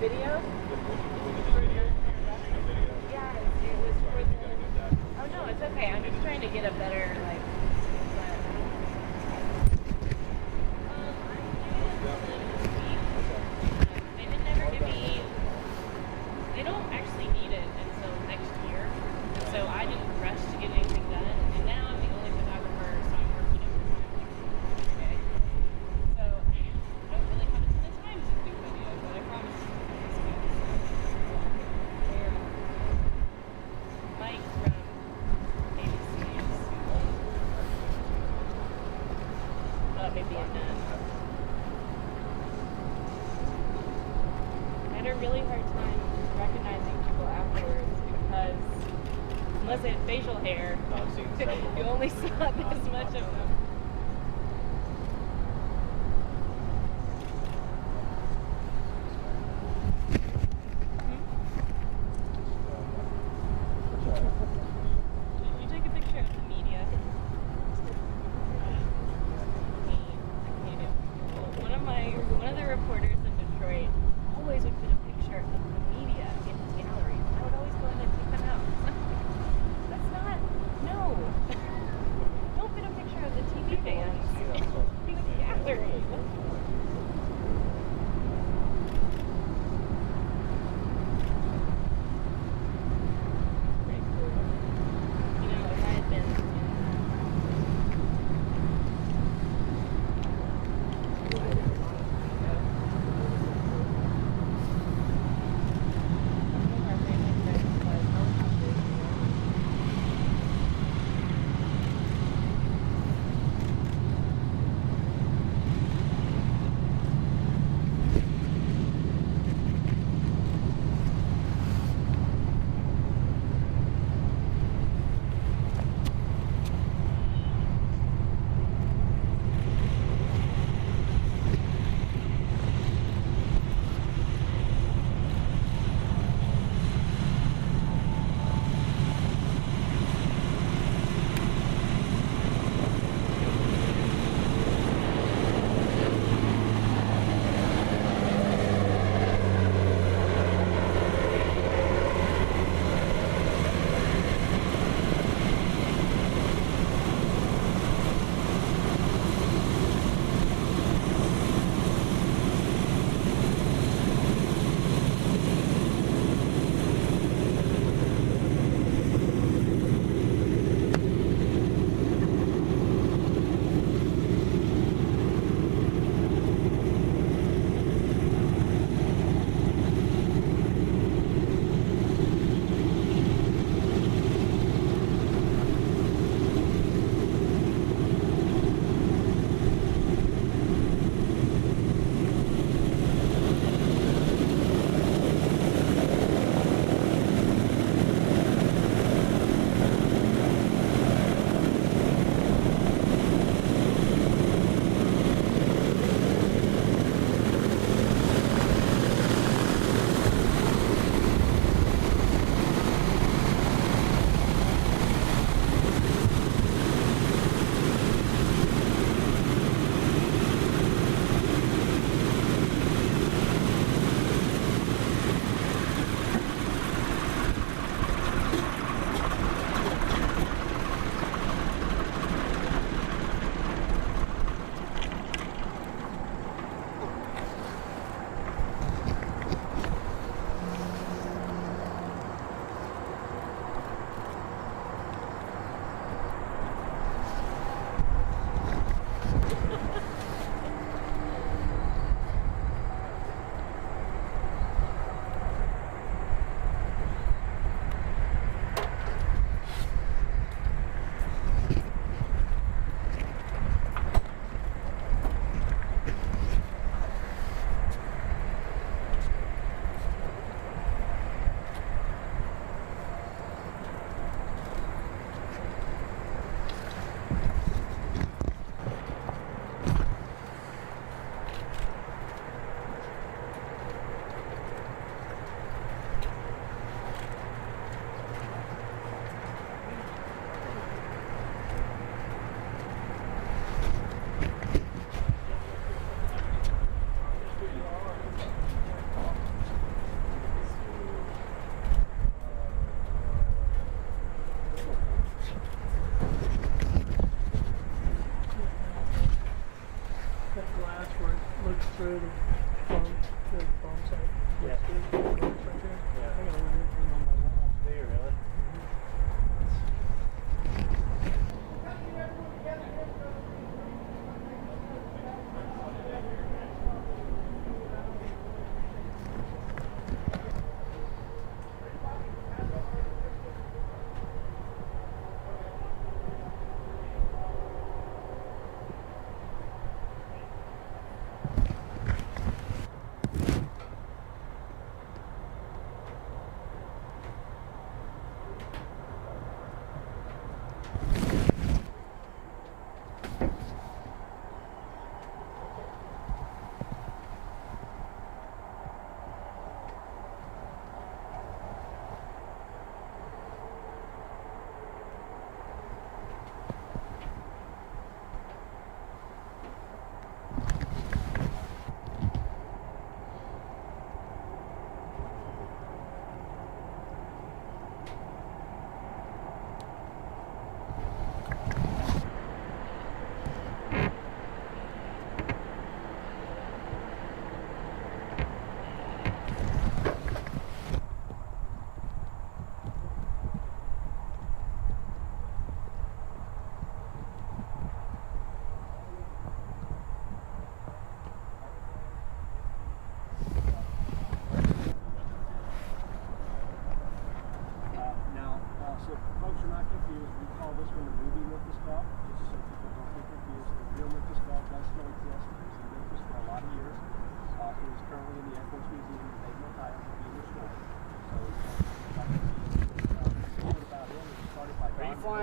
video? Yeah, it was for the... Oh no, it's okay. I'm just trying to get a better, like... They didn't ever give me... They don't actually need it until next year. And so I didn't rush to get anything done. And now I'm the only photographer, so I'm working overtime every day. So I don't really have a ton of time to do video, but I promise you it's good. Mike from ABC. Maybe a nun. I had a really hard time recognizing people afterwards because unless they had facial hair, you only saw this much of them. Did you take a picture of the media? One of the reporters in Detroit always would put a picture of the media in his gallery. I would always go in and take them out. That's not, no. Don't put a picture of the TV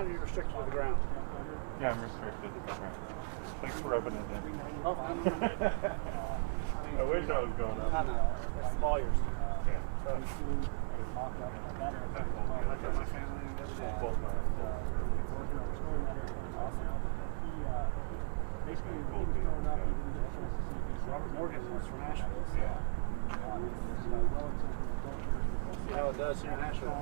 land, or you're restricted to the ground? Yeah, I'm restricted to the ground. Thanks for rubbing it in. Oh, I wish I was going up. I know. It's all yours. Yeah. I got my family the other day. Both mine. Basically, he was growing up even in Mississippi. Robert Morgan was from Nashville. So. Yeah. See how it does here in Nashville.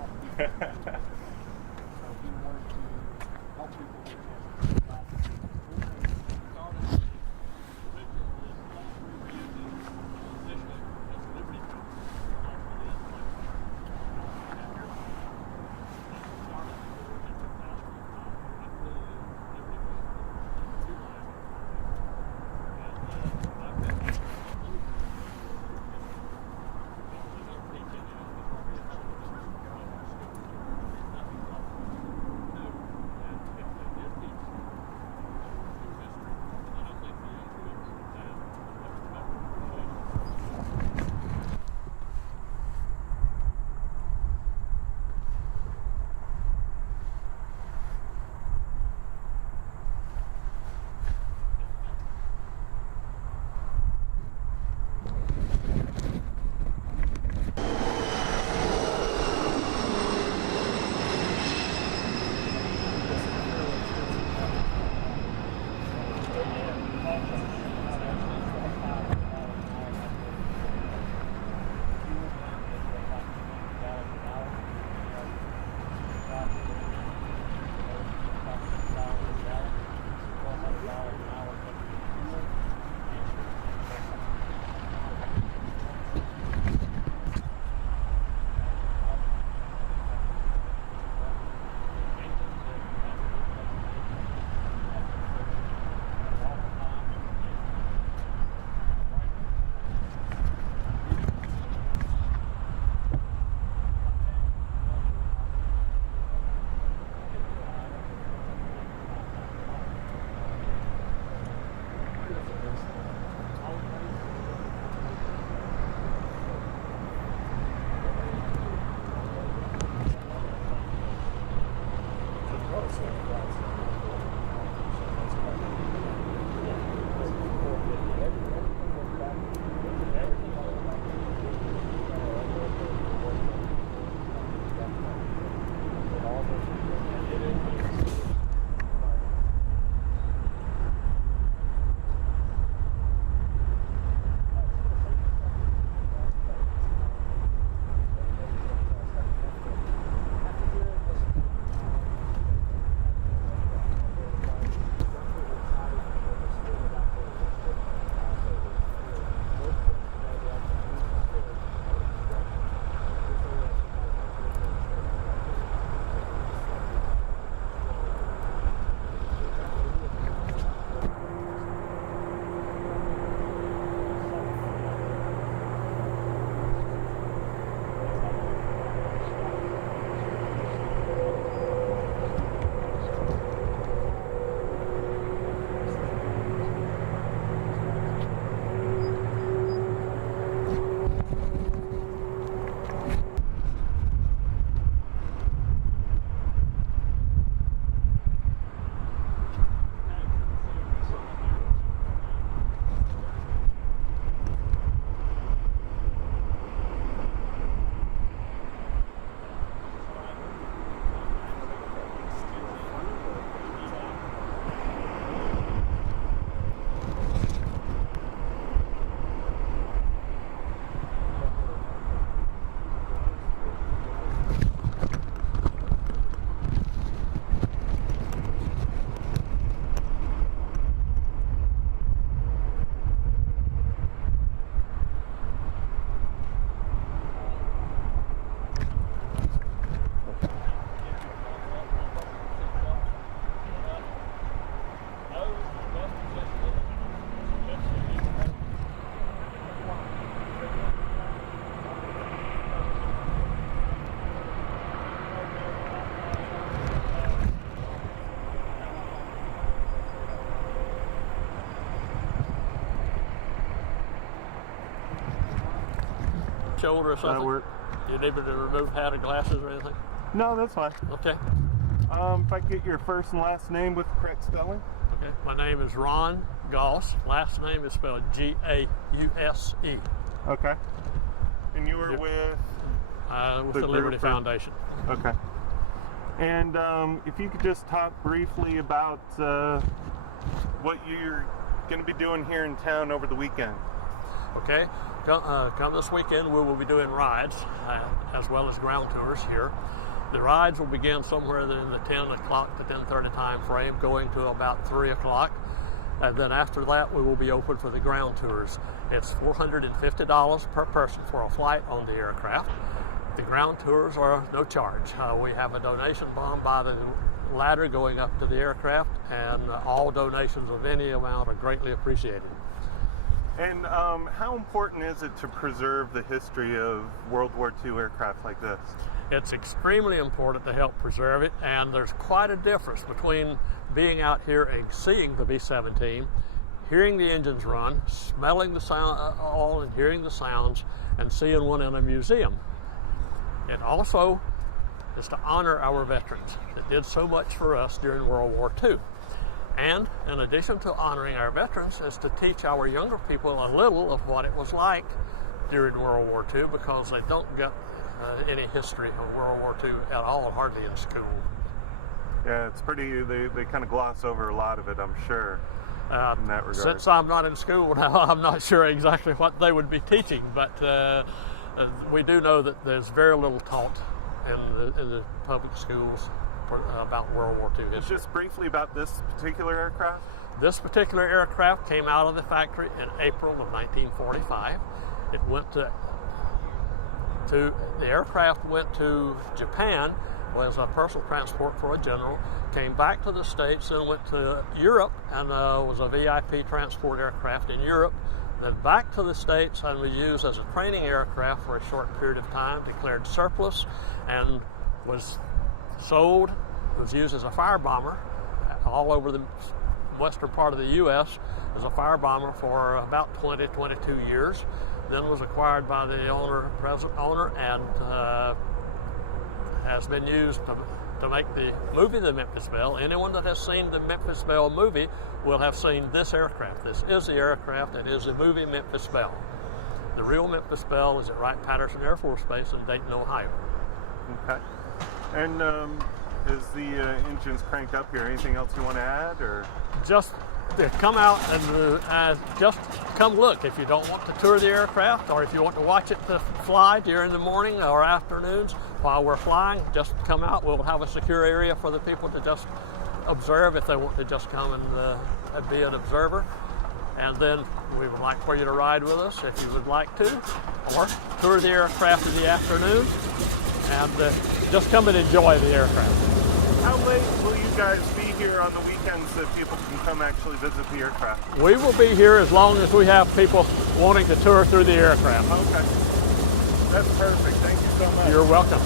shoulder or something? That'll work. You need me to remove hat and glasses or anything? No, that's fine. Okay. If I could get your first and last name with correct spelling. Okay. My name is Ron Gauss. Last name is spelled G-A-U-S-E. Okay. And you were Yep. with With the Liberty group or- Foundation. Okay. And if you could just talk briefly about what you're going to be doing here in town over the weekend. Okay. Come this weekend, we will be doing rides as well as ground tours here. The rides will begin somewhere in the 10 o'clock to 10:30 time frame, going to about 3 o'clock. And then after that, we will be open for the ground tours. It's $450 per person for a flight on the aircraft. The ground tours are no charge. We have a donation bond by the ladder going up to the aircraft, and all donations of any amount are greatly appreciated. And how important is it to preserve the history of World War II aircraft like this? It's extremely important to help preserve it, and there's quite a difference between being out here and seeing the B-17, hearing the engines run, smelling the sound, all and hearing the sounds, and seeing one in a museum. It also is to honor our veterans that did so much for us during World War II. And in addition to honoring our veterans, is to teach our younger people a little of what it was like during World War II, because they don't get any history of World War II at all, hardly in school. Yeah, it's pretty, they kind of gloss over a lot of it, I'm sure, in that regard. Since I'm not in school now, I'm not sure exactly what they would be teaching, but we do know that there's very little taught in the public schools about World War II history. Just briefly about this particular aircraft? This particular aircraft came out of the factory in April of 1945. It went to the aircraft went to Japan, was a personal transport for a general, came back to the States and went to Europe and was a VIP transport aircraft in Europe, then back to the States and was used as a training aircraft for a short period of time, declared surplus, and was sold, was used as a fire bomber all over the western part of the U.S. as a fire bomber for about 22 years. Then was acquired by the present owner, and has been used to make the movie The Memphis Belle. Anyone that has seen the Memphis Belle movie will have seen this aircraft. This is the aircraft that is the movie Memphis Belle. The real Memphis Belle is at Wright-Patterson Air Force Base in Dayton, Ohio. Okay. And is the engines cranked up here? Anything else you want to add, or? Just come out and just come look. If you don't want to tour the aircraft, or if you want to watch it to fly during the morning or afternoons while we're flying, just come out. We'll have a secure area for the people to just observe if they want to just come and be an observer. And then we would like for you to ride with us if you would like to, or tour the aircraft in the afternoon, and just come and enjoy the aircraft. How late will you guys be here on the weekends so people can come actually visit the aircraft? We will be here as long as we have people wanting to tour through the aircraft. Okay. That's perfect. Thank you so much. You're welcome.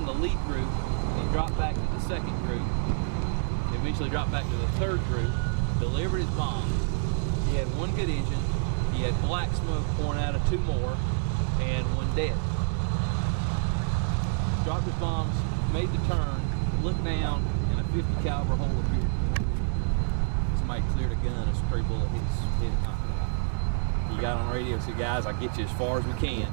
in the lead group. He dropped back to the second group. Eventually dropped back to the third group. Delivered his bombs. He had one good engine. He had black smoke pouring out of two more, and one dead. Dropped his bombs, made the turn, looked down, and a 50 caliber hole appeared. Somebody cleared a gun, a stray bullet hit it. He got on the radio and said, "Guys, I'll get you as far as we can."